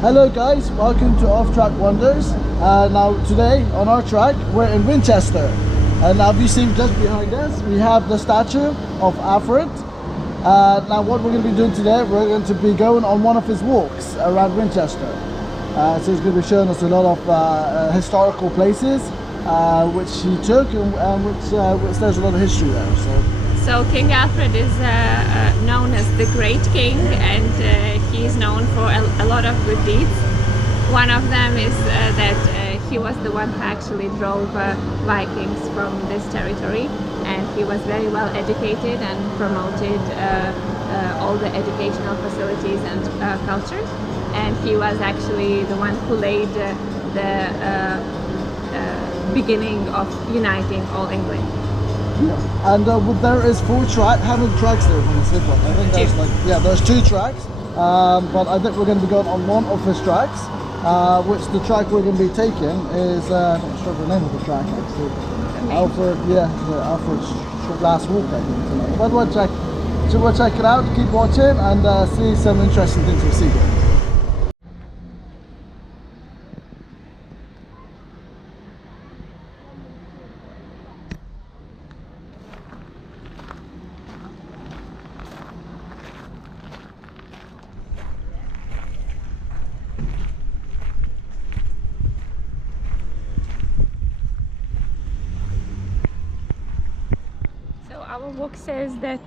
Hello guys, welcome to Off Track Wonders. Now today on our track we're in Winchester, and obviously just behind us we have the statue of Alfred. Now what we're going to be doing today, we're going to be going on one of his walks around Winchester. So he's going to be showing us a lot of historical places which he took, and which there's a lot of history there. So King Alfred is known as the Great King, and he is known for a lot of good deeds. One of them is that he was the one who actually drove Vikings from this territory, and he was very well educated and promoted all the educational facilities and culture. And he was actually the one who laid the beginning of uniting all England. Yeah. And there is how many tracks there from the slip on? I think there's there's 2 tracks, but I think we're going to be going on one of his tracks, which the track we're going to be taking is, I'm not sure the name of the track actually. Alfred's last walk, I think tonight. But we'll check it out, keep watching, and see some interesting things we see here. Our book says that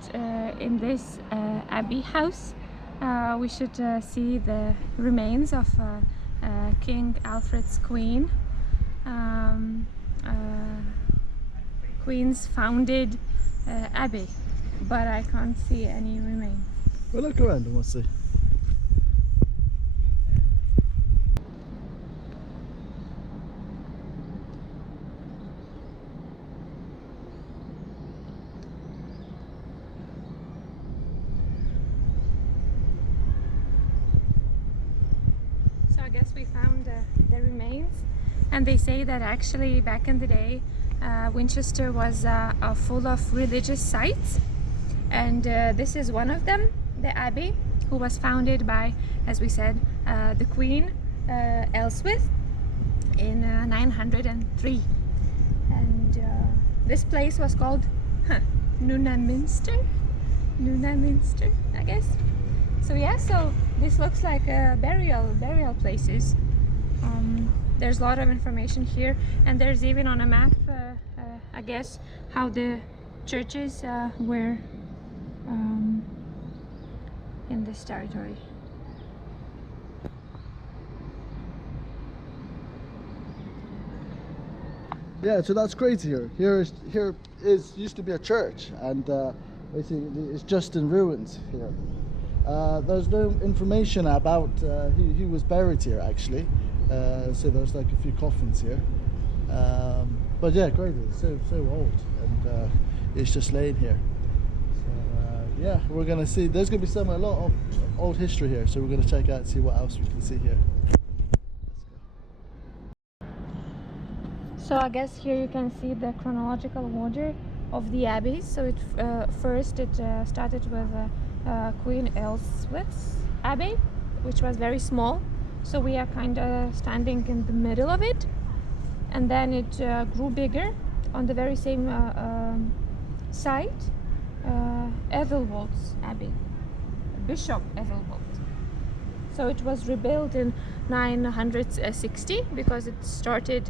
in this abbey house we should see the remains of King Alfred's queen. Queen's founded abbey, but I can't see any remains. Well, look around and we'll see. I guess we found the remains, and they say that actually back in the day Winchester was full of religious sites, and this is one of them, the abbey, who was founded by, as we said, the Queen Elswith in 903, and this place was called Nunnaminster, I guess. So yeah, so this looks like burial places. There's a lot of information here, and there's even on a map, I guess, how the churches were in this territory. Yeah, so that's crazy here. Here used to be a church, and basically it's just in ruins here. There's no information about who was buried here actually, so there's like a few coffins here, but yeah, crazy. It's so old, and it's just laying here. So yeah, we're gonna see. There's gonna be a lot of old history here, so we're gonna check out and see what else we can see here. So I guess here you can see the chronological order of the abbeys. So first it started with Queen Elswith's Abbey, which was very small, so we are kind of standing in the middle of it, and then it grew bigger on the very same site, Ethelwold's Abbey, Bishop Ethelwold. So it was rebuilt in 960 because it started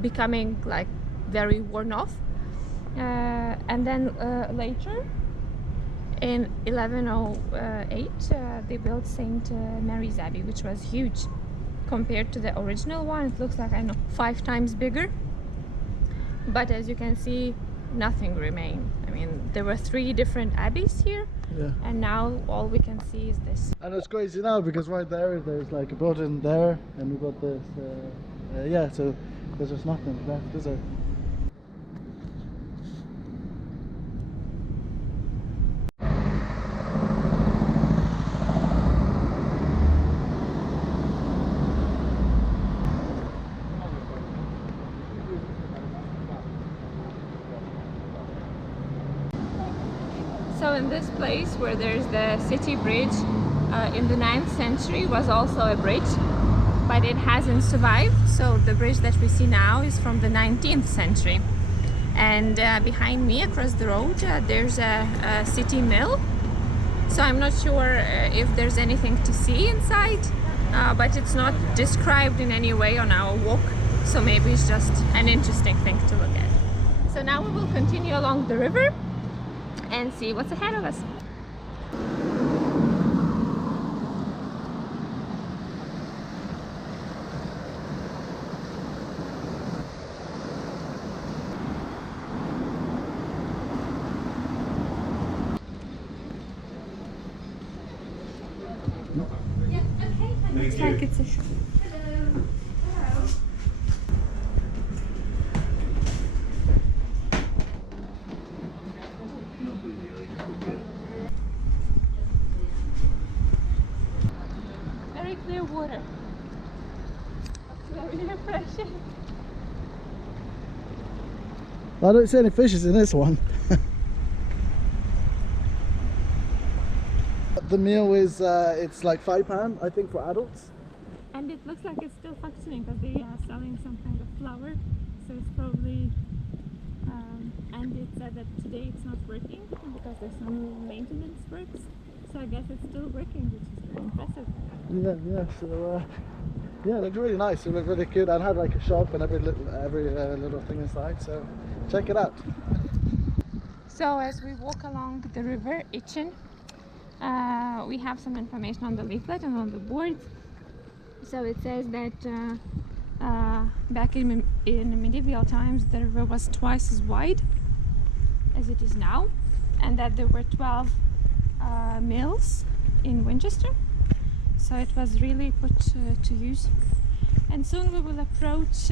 becoming like very worn off. And then later in 1108 they built St Mary's Abbey, which was huge compared to the original one. It looks like, I know, 5 times bigger, but as you can see, nothing remained. I mean, there were 3 different abbeys here, and now all we can see is this. And it's crazy now because right there's like a building there, and we've got this so there's just nothing left, is there? So in this place where there's the city bridge, in the 9th century was also a bridge, but it hasn't survived. So the bridge that we see now is from the 19th century. And behind me, across the road, there's a city mill. So I'm not sure if there's anything to see inside, but it's not described in any way on our walk. So maybe it's just an interesting thing to look at. So now we will continue along the river and see what's ahead of us. Looks like it's a shop. Hello. Hello. Very clear water. Very refreshing. I don't see any fishes in this one. The meal is it's like £5, I think, for adults. And it looks like it's still functioning because they are selling some kind of flour, so it's probably and it said that today it's not working because there's some maintenance works, so I guess it's still working, which is very impressive. Yeah, so yeah, it looked really nice. It looked really good, and had like a shop and every little thing inside, so check it out. So as we walk along the river Itchen, we have some information on the leaflet and on the board. So it says that back in medieval times the river was twice as wide as it is now, and that there were 12 mills in Winchester, so it was really put to use. And soon we will approach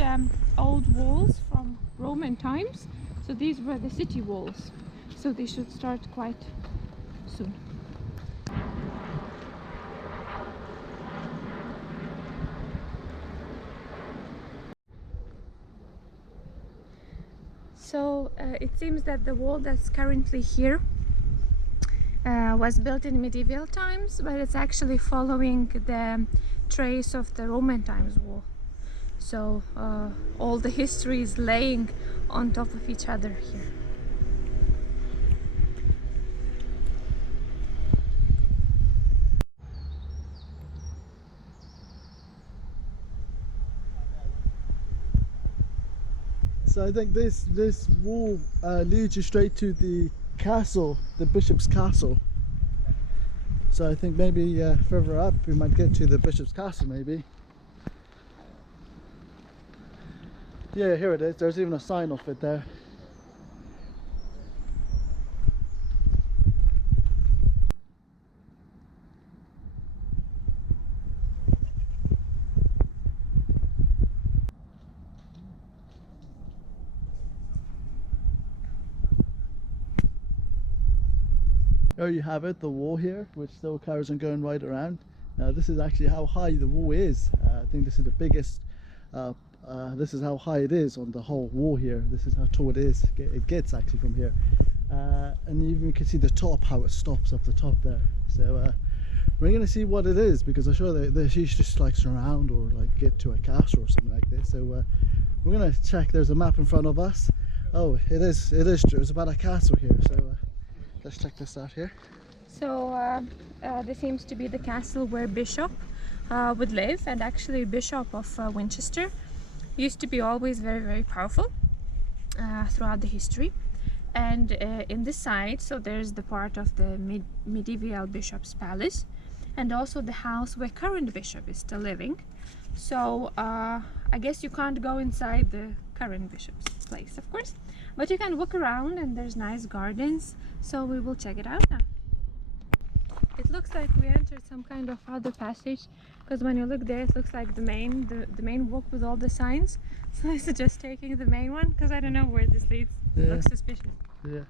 old walls from Roman times. So these were the city walls, so they should start quite soon. So it seems that the wall that's currently here was built in medieval times, but it's actually following the trace of the Roman times wall. So all the history is laying on top of each other here. So I think this wall leads you straight to the castle, the bishop's castle. So I think maybe further up we might get to the bishop's castle, maybe. Yeah, here it is. There's even a sign off it there. There you have it, the wall here, which still carries on going right around. Now this is actually how high the wall is. I think this is the biggest, this is how high it is on the whole wall here. This is how tall it is. It gets actually from here. And even you can see the top, how it stops up the top there. So we're going to see what it is, because I'm sure they just like surround or like get to a castle or something like this. So we're going to check. There's a map in front of us. Oh, it is true. It's about a castle here. So let's check this out here. So this seems to be the castle where Bishop would live, and actually Bishop of Winchester used to be always very, very powerful throughout the history. And in the side, so there's the part of the medieval bishop's palace, and also the house where current bishop is still living. So I guess you can't go inside the current bishop's place, of course, but you can walk around, and there's nice gardens, so we will check it out now. It looks like we entered some kind of other passage, because when you look there it looks like the main walk with all the signs. So I suggest taking the main one, because I don't know where this leads. Yeah. It looks suspicious. Yeah.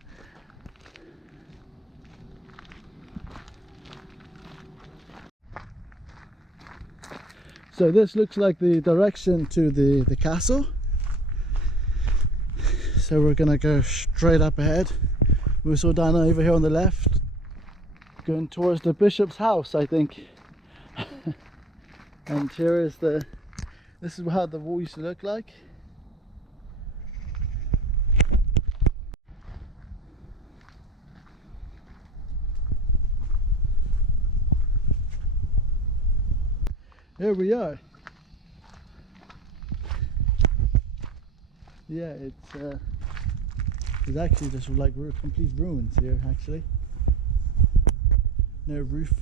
So this looks like the direction to the castle. So we're gonna go straight up ahead. We saw down over here on the left, going towards the bishop's house, I think. And here is this is how the wall used to look like. Here we are. Yeah, it's actually just like complete ruins here, actually. No roof.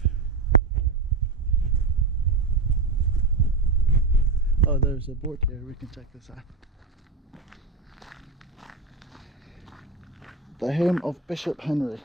Oh, there's a board here, we can check this out. The home of Bishop Henry.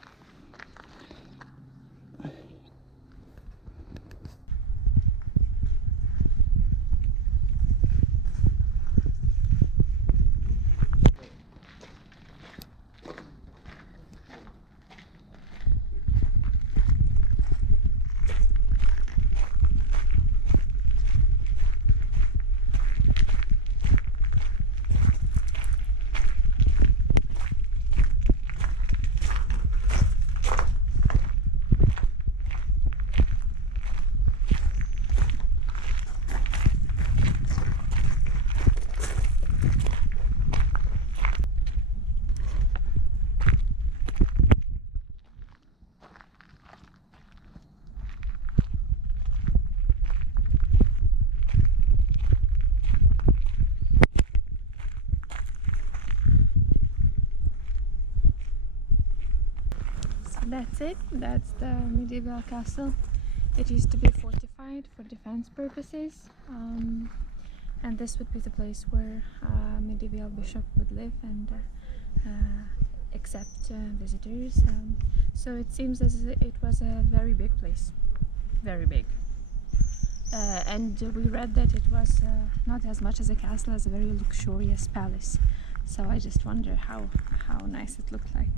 That's it. That's the medieval castle. It used to be fortified for defense purposes, and this would be the place where a medieval bishop would live and accept visitors. So it seems as it was a very big place, very big. And we read that it was not as much as a castle as a very luxurious palace. So I just wonder how nice it looked like.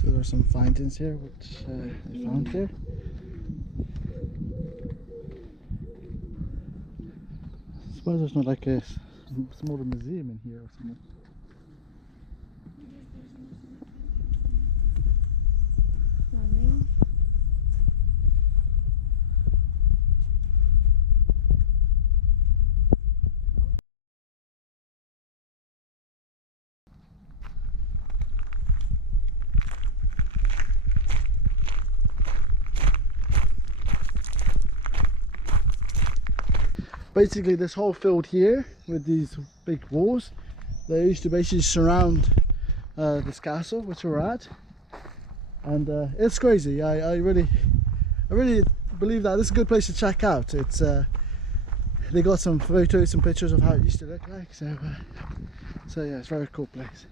So there are some findings here which I found here. I suppose there's not like a smaller museum in here or something. Basically this whole field here with these big walls, they used to basically surround this castle which we're at, and it's crazy. I really believe that this is a good place to check out. It's they got some photos and pictures of how it used to look like, so yeah, it's a very cool place.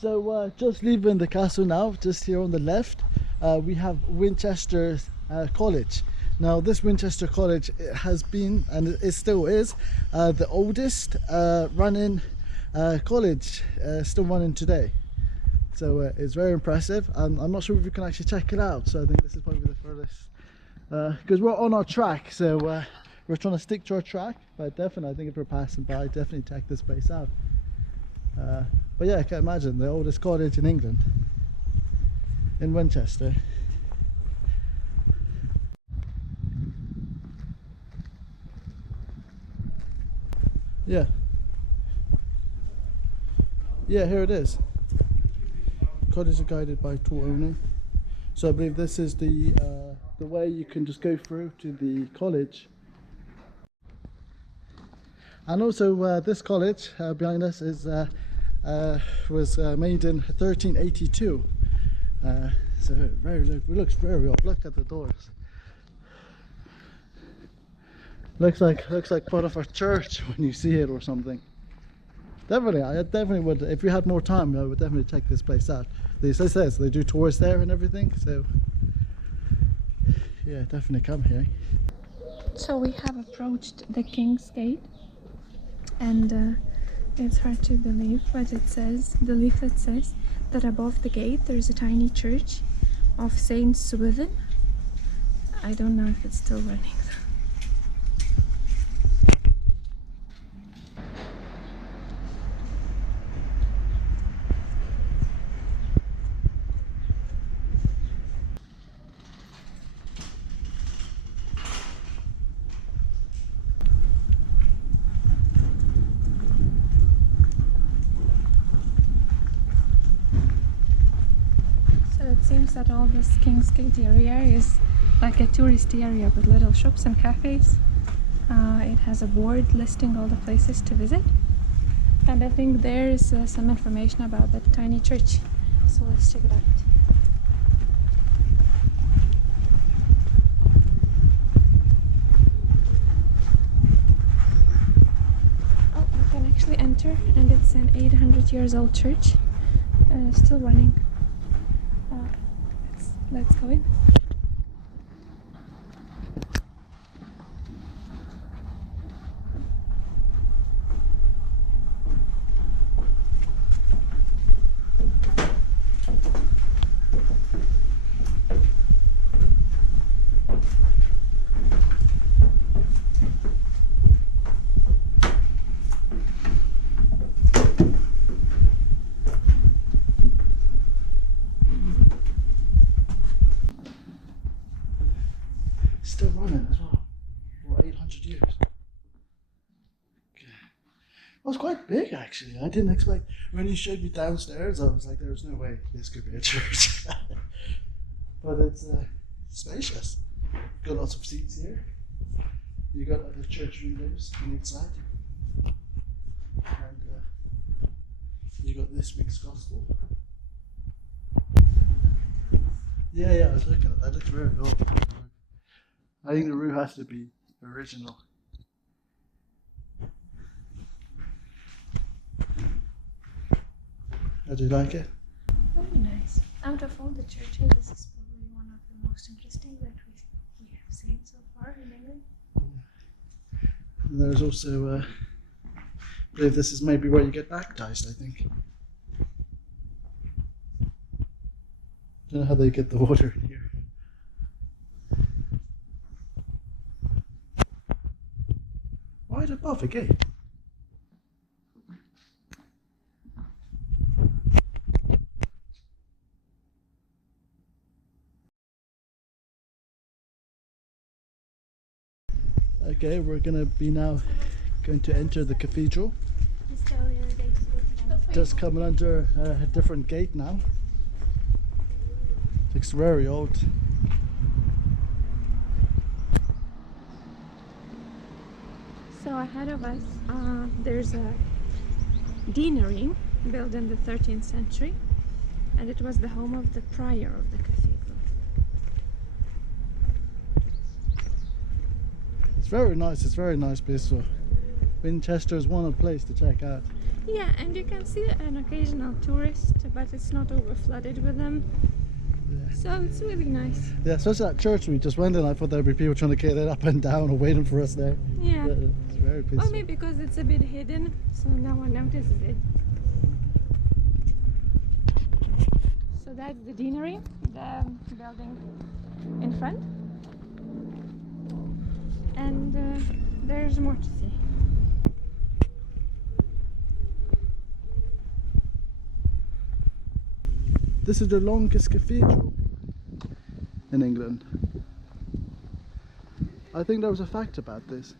So just leaving the castle now, just here on the left, we have Winchester College. Now this Winchester College has been, and it still is, the oldest running college still running today. So it's very impressive, and I'm not sure if we can actually check it out, so I think this is probably the furthest, because we're on our track, so we're trying to stick to our track, but definitely I think if we're passing by, definitely check this place out. But yeah, I can imagine the oldest college in England, in Winchester. Yeah, here it is. Cottages are guided by tour only. So I believe this is the way you can just go through to the college. And also this college behind us is was made in 1382. So it looks very old. Look at the doors. looks like part of a church when you see it or something. Definitely, I definitely would. If you had more time, I would definitely check this place out. They says they do tours there and everything, so yeah, definitely come here. So we have approached the King's Gate, and it's hard to believe, but it says, the leaflet says that above the gate there's a tiny church of Saint Swithin. I don't know if it's still running though. It seems that all this King's Gate area is like a tourist area with little shops and cafes. It has a board listing all the places to visit, and I think there's some information about that tiny church, so let's check it out. Oh, we can actually enter, and it's an 800 years old church, still running. Let's go in. Still running as well, for 800 years. Okay. It was quite big actually. I didn't expect, when you showed me downstairs, I was like, there's no way this could be a church. But it's spacious. Got lots of seats here. You got like the church windows on each side. And you got this week's gospel. Yeah, I was looking at that. Looks very old. I think the roof has to be original. How do you like it? Very nice. Out of all the churches, this is probably one of the most interesting that we have seen so far in England. And there's also, I believe this is maybe where you get baptized, I think. Don't know how they get the water in here. Right above a gate. Okay, we're going to enter the cathedral. Just coming under a different gate now. Looks very old. So ahead of us, there's a deanery built in the 13th century, and it was the home of the prior of the cathedral. It's very nice. It's very nice place. So Winchester is one place to check out. Yeah, and you can see an occasional tourist, but it's not over flooded with them. Yeah. So it's really nice. Yeah, especially that church we just went in. I thought there'd be people trying to get it up and down or waiting for us there. Yeah. It's very peaceful. Or maybe because it's a bit hidden, so no one notices it. So that's the deanery, the building in front. And there's more to see. This is the longest cathedral in England. I think there was a fact about this.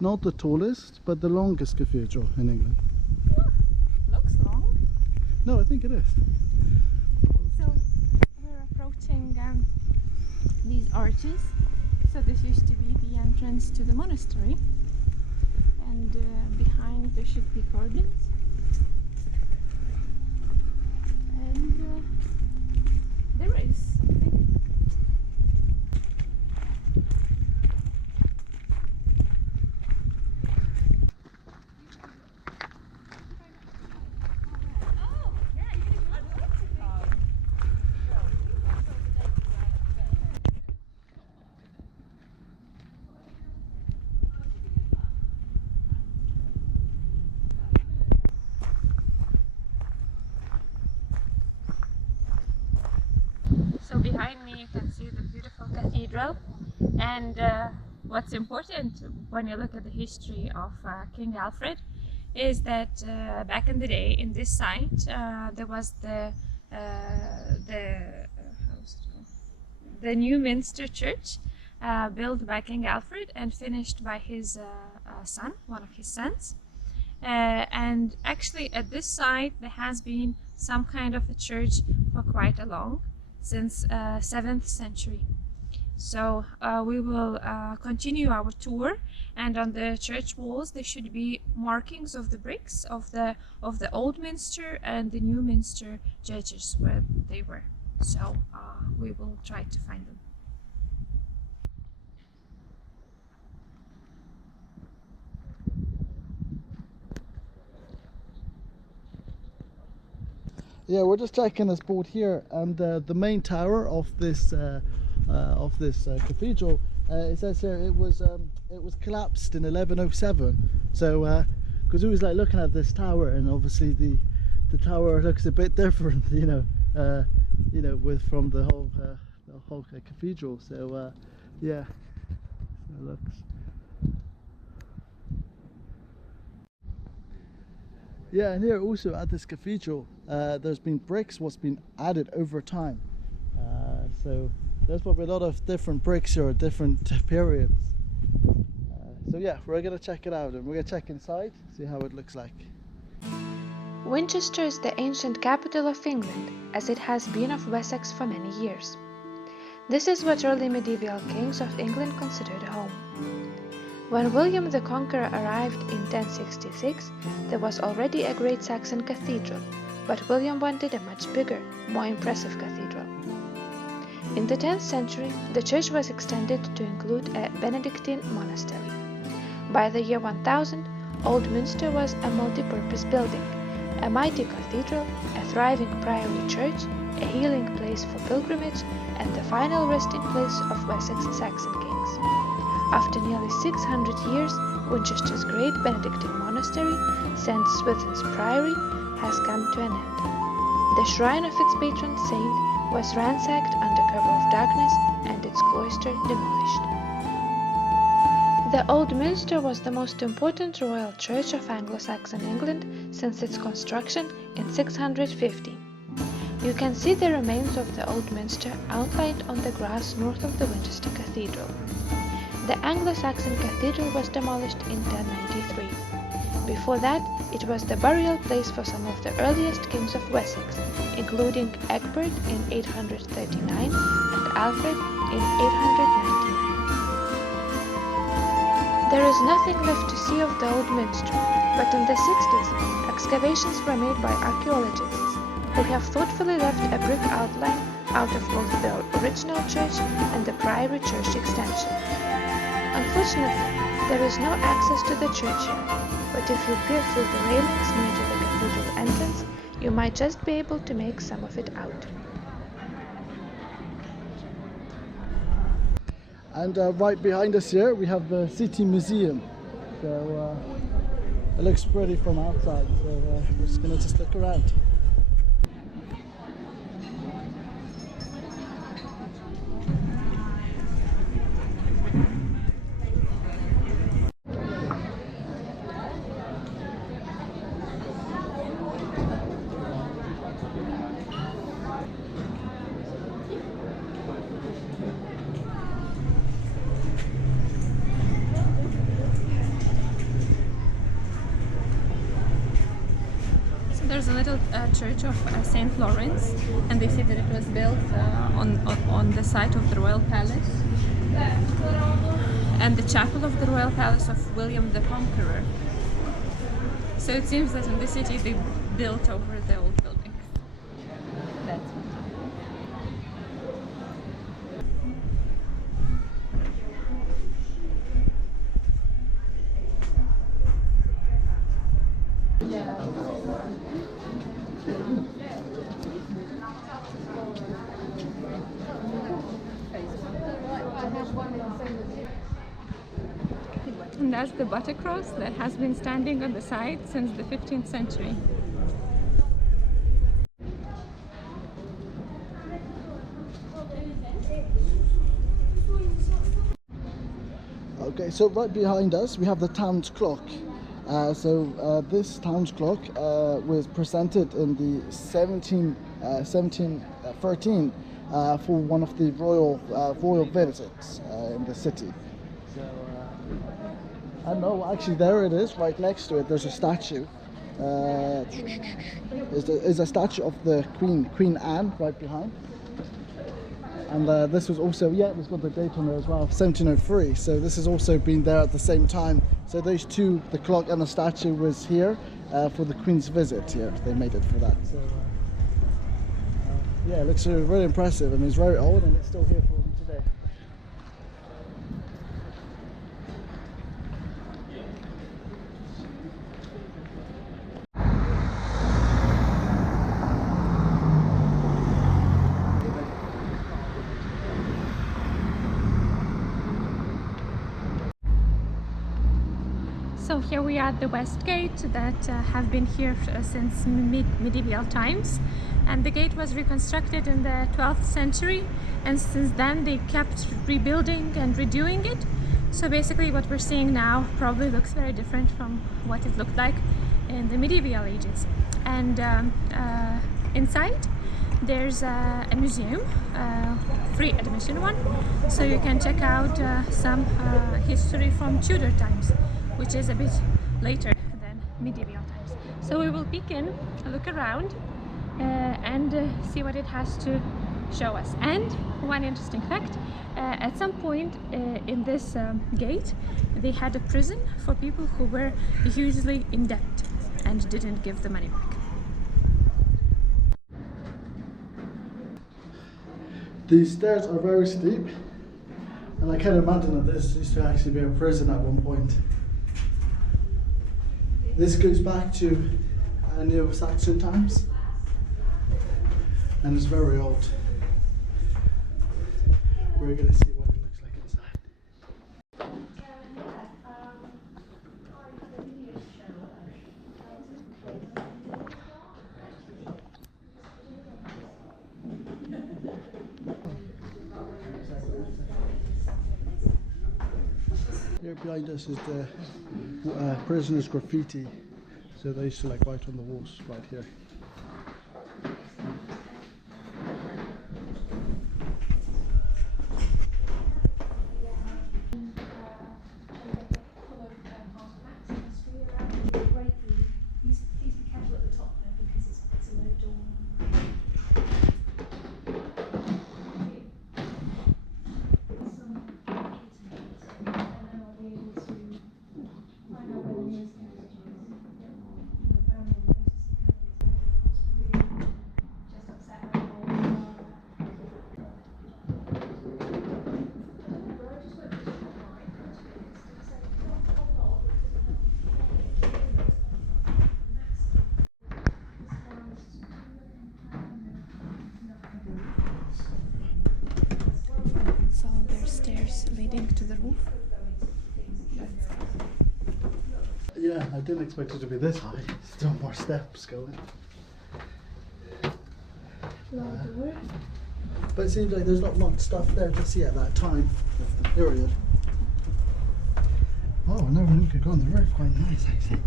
Not the tallest, but the longest cathedral in England. Looks long. No, I think it is. So we're approaching these arches. So this used to be the entrance to the monastery. And behind there should be gardens. And there is, I think. behind me you can see the beautiful cathedral, and what's important when you look at the history of King Alfred is that back in the day in this site there was the new Minster Church built by King Alfred and finished by his son, one of his sons. And actually at this site there has been some kind of a church for quite a long, since 7th century. So we will continue our tour, and on the church walls there should be markings of the bricks of the old Minster and the new Minster churches where they were. So we will try to find them. Yeah, we're just checking this board here, and the main tower of this cathedral. It says here it was collapsed in 1107. So, because we was like looking at this tower, and obviously the tower looks a bit different, with from the whole cathedral. So, yeah, so it looks. Yeah, and here also at this cathedral, there's been bricks what's been added over time. So there's probably a lot of different bricks here at different periods. So yeah, we're going to check it out, and we're going to check inside, see how it looks like. Winchester is the ancient capital of England, as it has been of Wessex for many years. This is what early medieval kings of England considered home. When William the Conqueror arrived in 1066, there was already a great Saxon cathedral, but William wanted a much bigger, more impressive cathedral. In the 10th century, the church was extended to include a Benedictine monastery. By the year 1000, Old Minster was a multi-purpose building, a mighty cathedral, a thriving priory church, a healing place for pilgrimage, and the final resting place of Wessex Saxon kings. After nearly 600 years, Winchester's great Benedictine monastery, St Swithin's Priory, has come to an end. The shrine of its patron saint was ransacked under cover of darkness and its cloister demolished. The Old Minster was the most important royal church of Anglo-Saxon England since its construction in 650. You can see the remains of the Old Minster outlined on the grass north of the Winchester Cathedral. The Anglo-Saxon Cathedral was demolished in 1093. Before that, it was the burial place for some of the earliest kings of Wessex, including Egbert in 839 and Alfred in 899. There is nothing left to see of the Old Minster, but in the 60s, excavations were made by archaeologists, who have thoughtfully left a brick outline out of both the original church and the priory church extension. Unfortunately, there is no access to the churchyard, but if you peer through the railings near to the cathedral entrance, you might just be able to make some of it out. And right behind us here we have the City Museum. So it looks pretty from outside, so we're just going to look around. There's a little church of St Florence, and they say that it was built on the site of the royal palace, and the chapel of the royal palace of William the Conqueror. So it seems that in the city they built over the old buildings. That's and that's the buttercross that has been standing on the site since the 15th century. Okay, so right behind us we have the town's clock. This town's clock was presented in the 1713 for one of the royal visits in the city. So I know, actually there it is, right next to it. There's a statue. Is a statue of the Queen Anne right behind. And this was also, it's got the date on there as well, 1703. So this has also been there at the same time. So those two, the clock and the statue, was here for the Queen's visit here. They made it for that. So it looks really impressive. I mean, it's very old and it's still here for them today. So here we are at the West Gate that have been here since medieval times, and the gate was reconstructed in the 12th century, and since then they kept rebuilding and redoing it. So basically what we're seeing now probably looks very different from what it looked like in the medieval ages. And inside there's a museum, free admission one, so you can check out some history from Tudor times, which is a bit later than medieval times. So we will peek in, look around, and see what it has to show us. And one interesting fact, at some point in this gate they had a prison for people who were hugely in debt and didn't give the money back. These stairs are very steep, and I can imagine that this used to actually be a prison at one point. This goes back to Anglo-Saxon times, and it's very old. We're going to see what it looks like inside. Here behind us is the prisoners' graffiti. So they used to write on the walls right here. Leading to the roof. Yeah, I didn't expect it to be this high. Still more steps going. But it seems like there's not much stuff there to see at that time of the period. Oh, I never knew we could go on the roof. Quite nice, actually.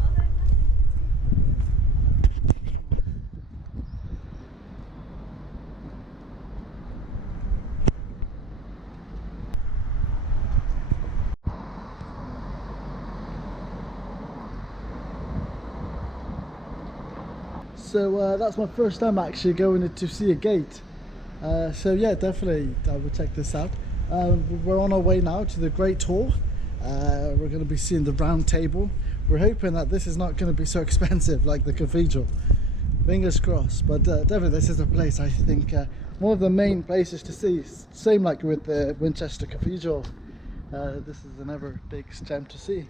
So that's my first time actually going to see a gate. So yeah, definitely I will check this out. We're on our way now to the Great Hall. We're going to be seeing the round table. We're hoping that this is not going to be so expensive like the cathedral. Fingers crossed. But definitely this is a place I think one of the main places to see. Same like with the Winchester Cathedral. This is another big gem to see.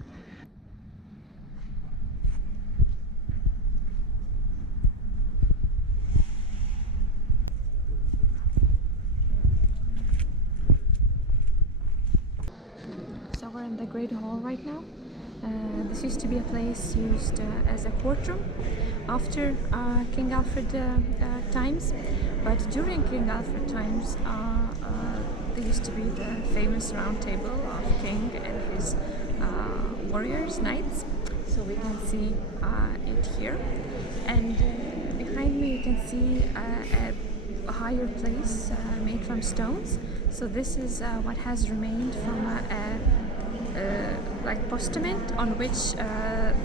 We're in the Great Hall right now. This used to be a place used as a courtroom after King Alfred times, but during King Alfred times there used to be the famous round table of king and his warriors, knights. So we can see it here. And behind me you can see a higher place made from stones. So this is what has remained from like postament on which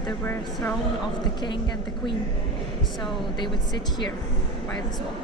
there were throne of the king and the queen. So they would sit here by this wall.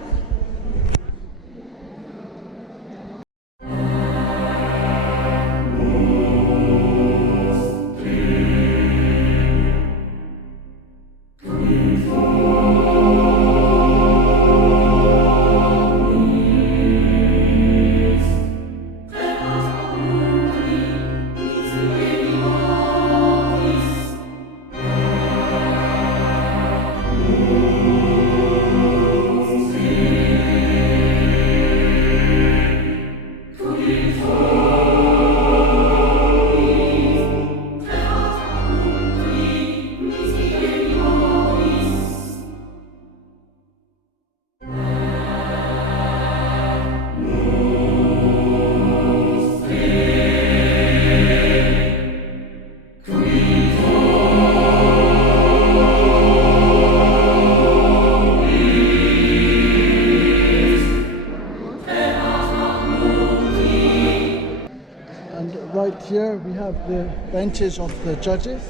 Right here we have the benches of the judges.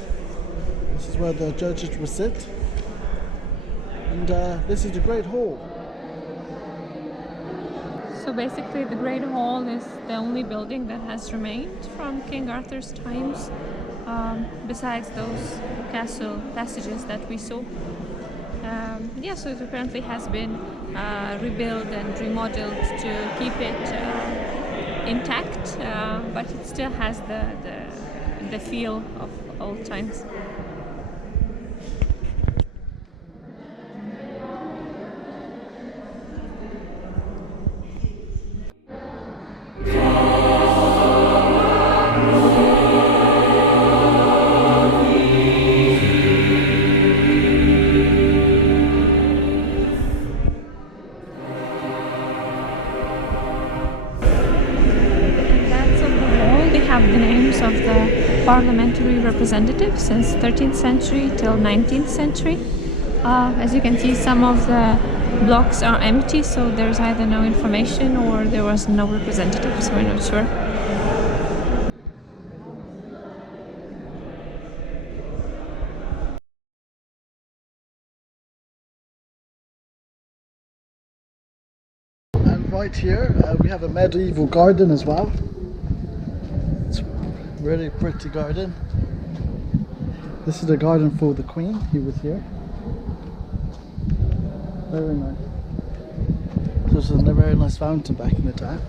This is where the judges would sit. And this is the Great Hall. So basically the Great Hall is the only building that has remained from King Arthur's times, besides those castle passages that we saw. Yeah, so it apparently has been rebuilt and remodeled to keep it intact, but it still has the feel of old times. Have the names of the parliamentary representatives since 13th century till 19th century. As you can see, some of the blocks are empty, so there's either no information or there was no representatives, we're not sure. And right here we have a medieval garden as well. Really pretty garden. This is the garden for the Queen. He was here. Very nice. This was a very nice fountain back in the time.